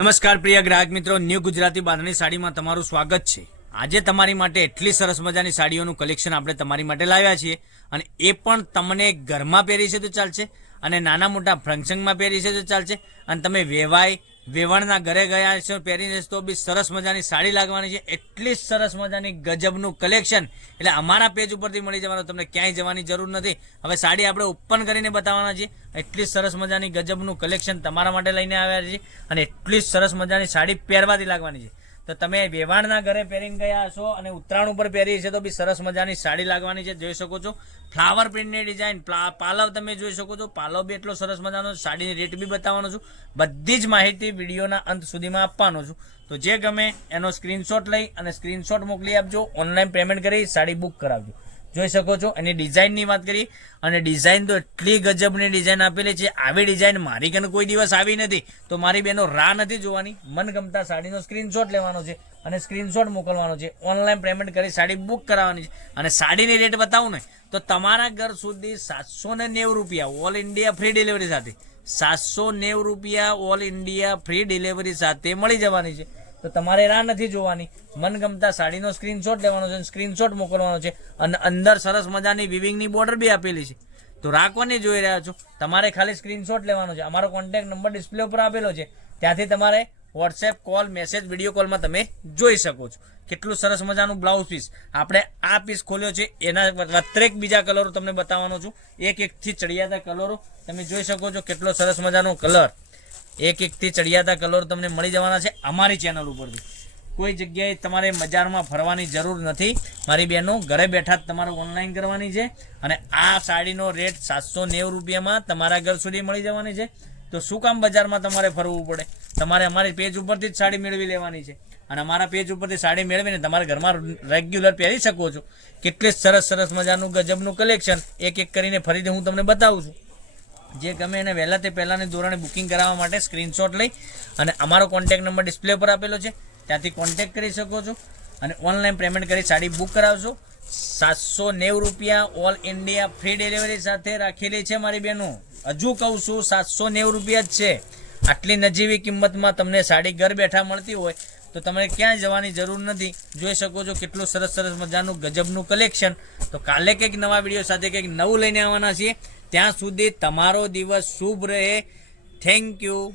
નમસ્કાર પ્રિય ગ્રાહક મિત્રો ન્યૂ ગુજરાતી બાંધણી સાડીમાં તમારું સ્વાગત છે. આજે તમારી માટે એટલી સરસ મજાની સાડીઓનું કલેક્શન આપણે તમારી માટે લાવ્યા છીએ અને એ પણ તમને ઘરમાં પહેરી છે તો ચાલશે અને નાના મોટા ફંક્શનમાં પહેરી છે તો ચાલશે અને તમે વેવાય વેવણના ઘરે ગયા છો, પહેરીને તો બી સરસ મજાની સાડી લાગવાની છે. એટલી સરસ મજાની ગજબનું કલેક્શન. એટલે અમારા પેજ ઉપરથી મળી જવાનું, તમને ક્યાંય જવાની જરૂર નથી. હવે સાડી આપણે ઓપન કરીને બતાવવાના છીએ. એટલી સરસ મજાની ગજબનું કલેક્શન તમારા માટે લઈને આવ્યા છીએ. અને એટલી સરસ મજાની સાડી પહેરવાથી લાગવાની છે. તો તમે વેવાણના ઘરે પહેરીને ગયા છો અને ઉત્તરાયણ ઉપર પહેરી છે તો બી સરસ મજાની સાડી લાગવાની છે, જોઈ શકો છો. ફ્લાવર પ્રિન્ટની ડિઝાઇન પાલવ તમે જોઈ શકો છો. પાલવ બી એટલો સરસ મજાનો સાડીની રેટ બી બતાવવાનો છું. બધી જ માહિતી વિડીયોના અંત સુધીમાં આપવાનો છું. તો જે ગમે એનો સ્ક્રીનશોટ લઈ અને સ્ક્રીનશોટ મોકલી આપજો. ઓનલાઈન પેમેન્ટ કરી સાડી બુક કરાવજો. જોઈ શકો છો. એની ડિઝાઇનની વાત કરી. અને ડિઝાઇન તો એટલી ગજબની ડિઝાઇન આપેલી છે. આવી ડિઝાઇન મારી કને કોઈ દિવસ આવી નથી. તો મારી બેનો રાહ નથી જોવાની. મનગમતા સાડીનો સ્ક્રીનશોટ લેવાનો છે અને સ્ક્રીનશોટ મોકલવાનો છે. ઓનલાઈન પેમેન્ટ કરી સાડી બુક કરાવવાની છે. અને સાડીની રેટ બતાવું ને, તો તમારા ઘર સુધી સાતસો ને નેવું રૂપિયા ઓલ ઇન્ડિયા ફ્રી ડિલિવરી સાથે, સાતસો નેવું રૂપિયા ઓલ ઇન્ડિયા ફ્રી ડિલિવરી સાથે મળી જવાની છે. તો તમારે રાહ નથી જોવાની. મનગમતા સાડીનો સ્ક્રીનશોટ લેવાનો છે સ્ક્રીનશોટ મોકલવાનો છે અને અંદર સરસ મજાની વિવિંગની બોર્ડર બી આપેલી છે. તો રાખવાની જોઈ રહ્યા છો. તમારે ખાલી સ્ક્રીનશોટ લેવાનો છે. અમારો કોન્ટેક્ટ નંબર ડિસ્પ્લે ઉપર આપેલો છે. ત્યાંથી તમારે વોટ્સએપ કોલ મેસેજ વીડિયો કોલમાં તમે જોઈ શકો છો. કેટલું સરસ મજાનું બ્લાઉઝ પીસ આપણે આ પીસ ખોલ્યો છે. એના વત્રેક બીજા કલરો તમને બતાવવાનો છું. એક એકથી ચડિયાતા કલરો તમે જોઈ શકો છો કેટલો સરસ મજાનો કલર એક એકથી ચડિયાતા કલર તમને મળી જવાના છે અમારી ચેનલ ઉપરથી. કોઈ જગ્યાએ તમારે બજારમાં ફરવાની જરૂર નથી. મારી બહેનો ઘરે બેઠા જ તમારે ઓનલાઈન કરવાની છે અને આ સાડીનો રેટ સાતસો નેવું રૂપિયામાં તમારા ઘર સુધી મળી જવાની છે. તો શું કામ બજારમાં તમારે ફરવું પડે? તમારે અમારી પેજ ઉપરથી જ સાડી મેળવી લેવાની છે. અને અમારા પેજ ઉપરથી સાડી મેળવીને તમારા ઘરમાં રેગ્યુલર પહેરી શકો છો. કેટલી સરસ સરસ મજાનું ગજબનું કલેક્શન એક એક કરીને ફરીથી હું તમને બતાવું છું. જે ગમે એને વહેલા તે પહેલાંની ધોરણે બુકિંગ કરાવવા માટે સ્ક્રીનશોટ લઈ અને અમારો કોન્ટેક નંબર ડિસ્પ્લે પર આપેલો છે. ત્યાંથી કોન્ટેક કરી શકો છો અને ઓનલાઈન પેમેન્ટ કરી સાડી બુક કરાવશો. સાતસો નેવું રૂપિયા ઓલ ઇન્ડિયા ફ્રી ડિલિવરી સાથે રાખેલી છે મારી બહેનો હજુ કહું છું, સાતસો નેવું રૂપિયા જ છે. આટલી નજીવી કિંમતમાં તમને સાડી ઘર બેઠા મળતી હોય તો તમારે ક્યાંય જવાની જરૂર નથી. જોઈ શકો છો કેટલું સરસ સરસ મજાનું ગજબનું કલેક્શન તો કાલે કંઈક નવા વીડિયો સાથે કંઈક નવું લઈને આવવાના છીએ. ત્યાં સુધી તમારો દિવસ શુભ રહે. Thank you